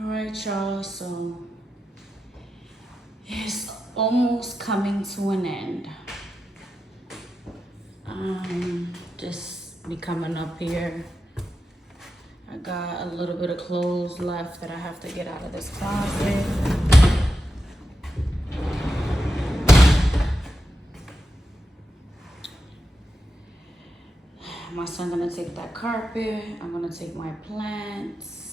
Alright, y'all, so it's almost coming to an end. Just be coming up here. I got a little bit of clothes left that I have to get out of this closet. My son's gonna take that carpet. I'm gonna take my plants.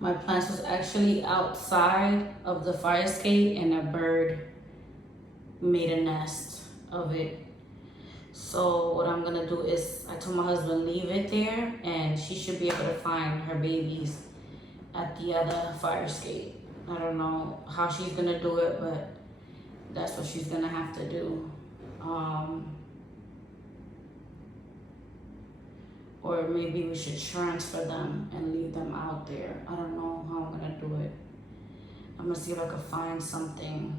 My plants was actually outside of the fire escape and a bird made a nest of it. So what I'm gonna do is, I told my husband leave it there and she should be able to find her babies at the other fire escape. I don't know how she's gonna do it, but that's what she's gonna have to do. Or maybe we should transfer them and leave them out there. I don't know how I'm gonna do it. I'm gonna see if I can find something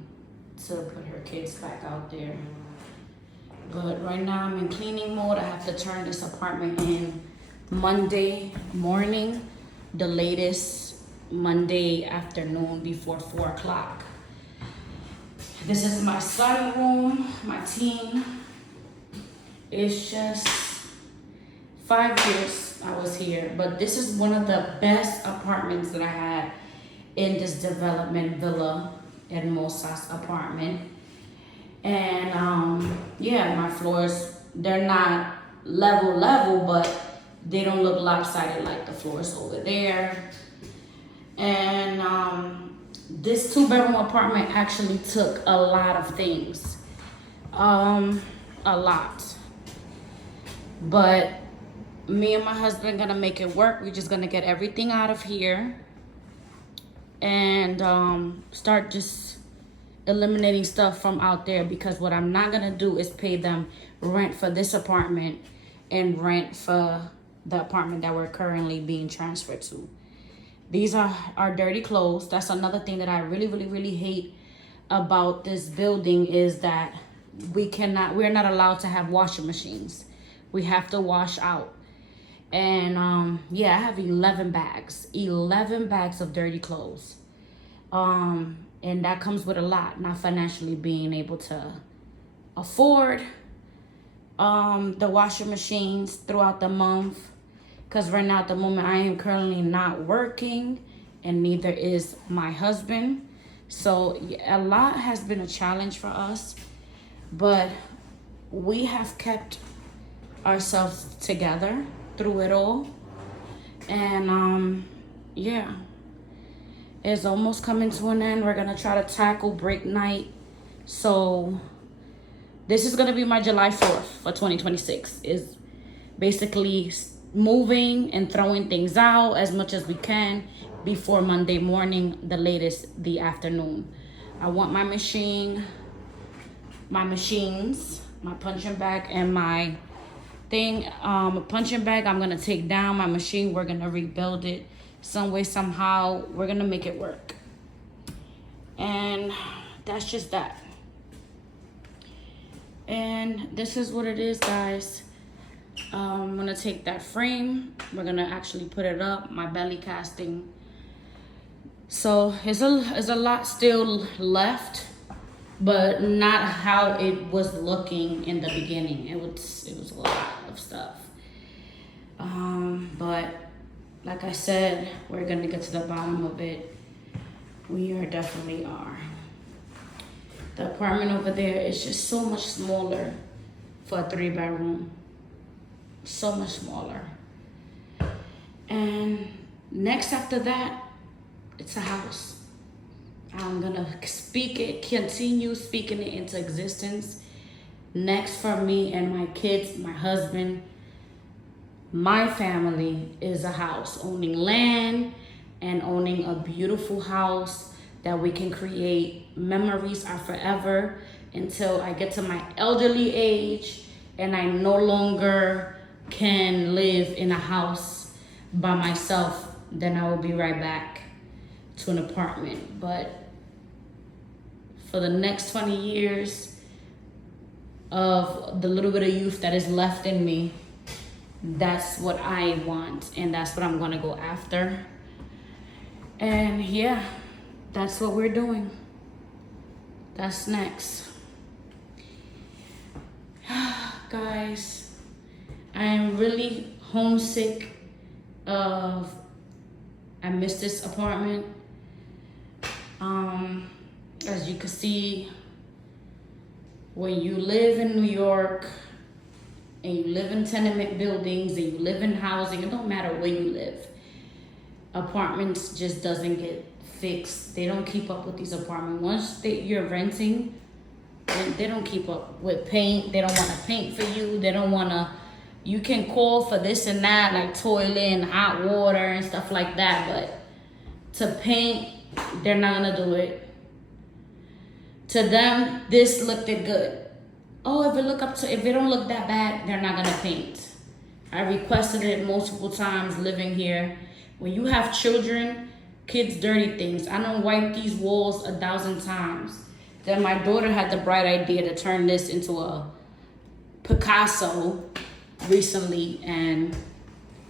to put her kids back out there. But right now I'm in cleaning mode. I have to turn this apartment in Monday morning, the latest Monday afternoon before 4 o'clock. This is my study room, my teen. It's just 5 years I was here, but this is one of the best apartments that I had in this development villa in Mosas apartment. And yeah, my floors, they're not level, but they don't look lopsided like the floors over there. And this 2-bedroom apartment actually took a lot of things, a lot. But me and my husband gonna make it work. We're just gonna get everything out of here and start just eliminating stuff from out there, because what I'm not gonna do is pay them rent for this apartment and rent for the apartment that we're currently being transferred to. These are our dirty clothes. That's another thing that I really hate about this building, is that we're not allowed to have washing machines. We have to wash out. And yeah, I have 11 bags of dirty clothes. And that comes with a lot, not financially being able to afford the washing machines throughout the month. Because right now at the moment I am currently not working, and neither is my husband. So a lot has been a challenge for us, but we have kept ourselves together through it all. And yeah, it's almost coming to an end. We're gonna try to tackle break night. So this is gonna be my July 4th for 2026, is basically moving and throwing things out as much as we can before Monday morning, the latest the afternoon. I want my machines, my punching bag and my thing. A punching bag I'm gonna take down. My machine, we're gonna rebuild it some way, somehow. We're gonna make it work. And that's just that. And this is what it is, guys. I'm gonna take that frame. We're gonna actually put it up, my belly casting. So it's a lot still left, but not how it was looking in the beginning. It was a lot of stuff. But like I said, we're gonna get to the bottom of it. We definitely are. The apartment over there is just so much smaller for a 3-bedroom. So much smaller. And next after that, it's a house. I'm gonna continue speaking it into existence. Next for me and my kids, my husband, my family, is a house. Owning land and owning a beautiful house that we can create memories are forever, until I get to my elderly age and I no longer can live in a house by myself. Then I will be right back to an apartment. But for the next 20 years of the little bit of youth that is left in me, That's what I want, and that's what I'm gonna go after. And yeah, that's what we're doing. That's next. Guys, I am really homesick of, I miss this apartment. As you can see, when you live in New York and you live in tenement buildings and you live in housing, it don't matter where you live, apartments just doesn't get fixed. They don't keep up with these apartments. Once you're renting, they don't keep up with paint. They don't want to paint for you. They don't want to, you can call for this and that, like toilet and hot water and stuff like that, but to paint, they're not gonna do it. To them, this looked good. Oh, if it don't look that bad, they're not gonna paint. I requested it multiple times living here. When you have children, kids dirty things. I done wiped these walls 1,000 times. Then my daughter had the bright idea to turn this into a Picasso recently, and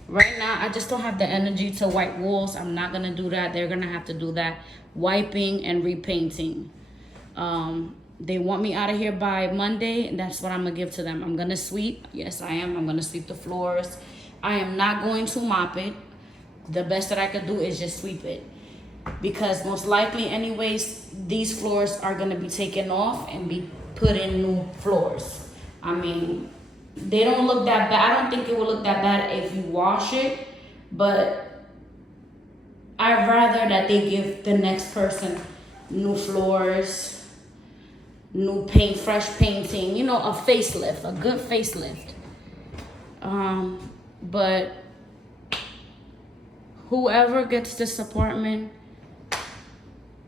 right now I just don't have the energy to wipe walls. I'm not gonna do that. They're gonna have to do that, wiping and repainting. They want me out of here by Monday, and that's what I'm gonna give to them. I'm gonna sweep. Yes, I am. I'm gonna sweep the floors. I am not going to mop it. The best that I could do is just sweep it, because most likely anyways, these floors are gonna be taken off and be put in new floors. I mean, they don't look that bad. I don't think it will look that bad if you wash it, but I'd rather that they give the next person new floors, new paint, fresh painting, you know, a facelift, a good facelift. But whoever gets this apartment,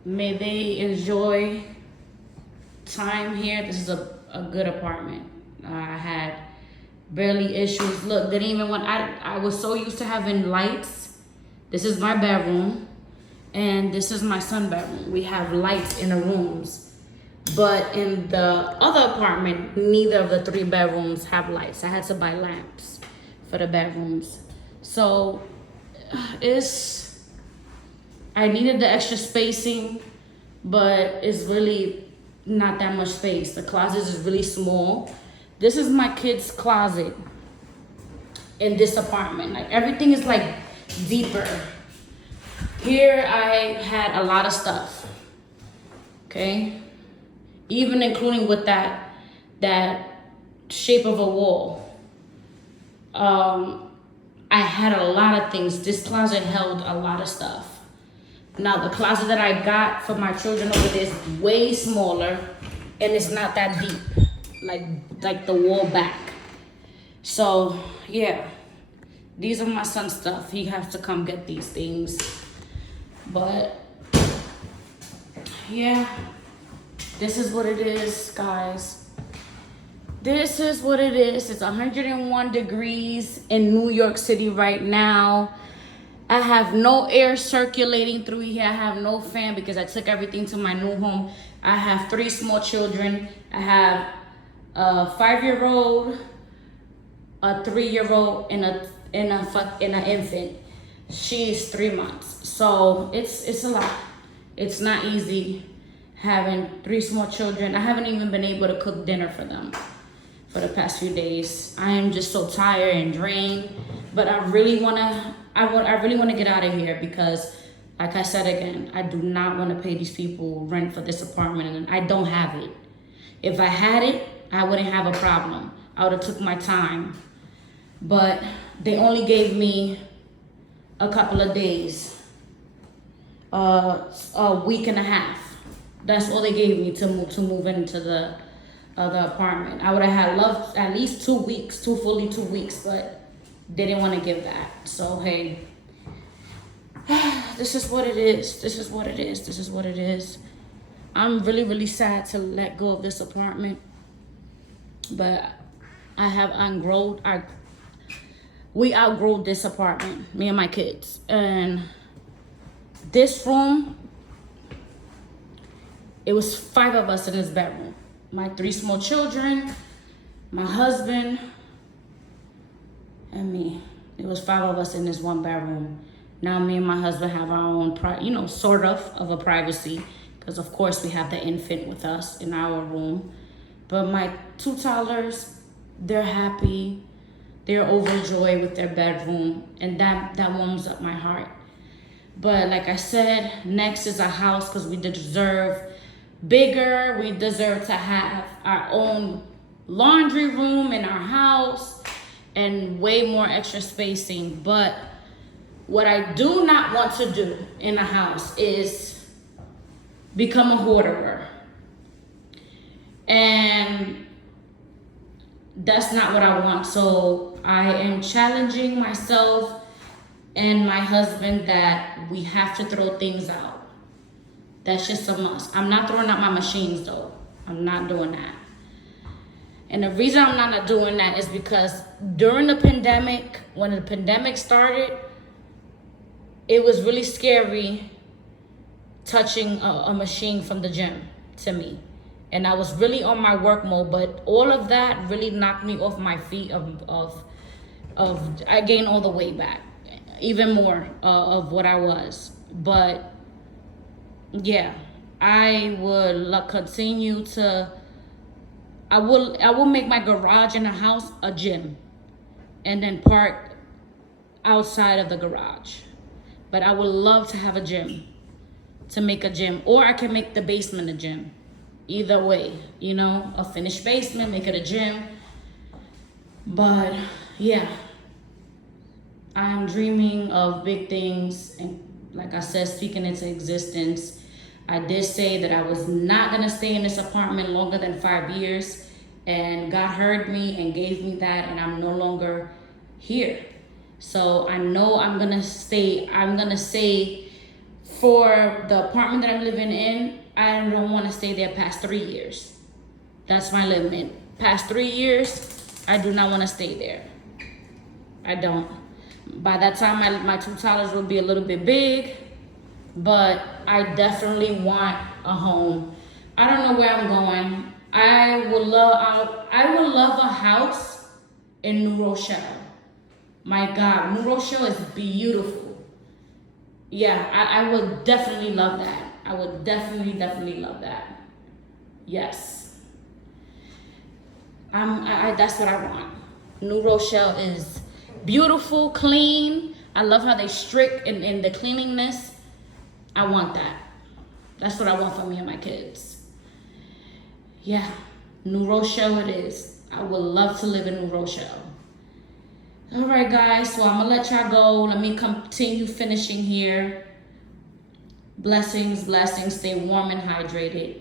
may they enjoy time here. This is a good apartment. I had barely issues. Look, they didn't even want, I was so used to having lights. This is my bedroom, and this is my son's bedroom. We have lights in the rooms. But in the other apartment, neither of the 3 bedrooms have lights. I had to buy lamps for the bedrooms. So I needed the extra spacing, but it's really not that much space. The closet is really small. This is my kid's closet in this apartment. Like, everything is like deeper. Here I had a lot of stuff, okay? Even including with that shape of a wall. I had a lot of things. This closet held a lot of stuff. Now, the closet that I got for my children over there is way smaller, and it's not that deep, like the wall back. So, yeah, these are my son's stuff. He has to come get these things. But, yeah, this is what it is, guys. This is what it is. It's 101 degrees in New York City right now. I have no air circulating through here. I have no fan because I took everything to my new home. I have 3 small children. I have a 5-year-old, a 3-year-old, and an infant. She's 3 months. So it's a lot. It's not easy having 3 small children. I haven't even been able to cook dinner for them for the past few days. I am just so tired and drained, but I really want to get out of here because, like I said again, I do not want to pay these people rent for this apartment, and I don't have it. If I had it, I wouldn't have a problem. I would have took my time, but they only gave me a couple of days, a week and a half. That's all they gave me to move into the apartment. I would have had loved at least 2 weeks, 2 weeks, but they didn't want to give that. So, hey, this is what it is. This is what it is. This is what it is. I'm really, really sad to let go of this apartment, but I have we outgrew this apartment, me and my kids. And this room, it was 5 of us in this bedroom. My 3 small children, my husband, and me. It was 5 of us in this 1 bedroom. Now me and my husband have our own, sort of a privacy. Because of course we have the infant with us in our room. But my 2 toddlers, they're happy. They're overjoyed with their bedroom. And that warms up my heart. But like I said, next is a house because we deserve bigger. We deserve to have our own laundry room in our house and way more extra spacing. But what I do not want to do in a house is become a hoarder. And that's not what I want. So I am challenging myself and my husband that we have to throw things out. That's just a must. I'm not throwing out my machines though. I'm not doing that. And the reason I'm not doing that is because during the pandemic, when the pandemic started, it was really scary touching a machine from the gym to me. And I was really on my work mode, but all of that really knocked me off my feet I gained all the way back, even more of what I was. But yeah, I will continue to, I will make my garage in the house a gym and then park outside of the garage. But I would love to have a gym, to make a gym, or I can make the basement a gym. Either way, a finished basement, make it a gym. But yeah, I'm dreaming of big things, and like I said, speaking into existence. I did say that I was not gonna stay in this apartment longer than 5 years, and God heard me and gave me that, and I'm no longer here. So I know I'm gonna say for the apartment that I'm living in, I don't want to stay there past 3 years. That's my limit. Past 3 years, I do not want to stay there. I don't. By that time, my 2 toddlers will be a little bit big, but I definitely want a home. I don't know where I'm going. I would love a house in New Rochelle. My God, New Rochelle is beautiful. Yeah, I would definitely love that. I would definitely love that. Yes. That's what I want. New Rochelle is beautiful, clean. I love how they strict in the cleanliness. I want that. That's what I want for me and my kids. Yeah, New Rochelle it is. I would love to live in New Rochelle. All right, guys, so I'm gonna let y'all go. Let me continue finishing here. Blessings, blessings. Stay warm and hydrated.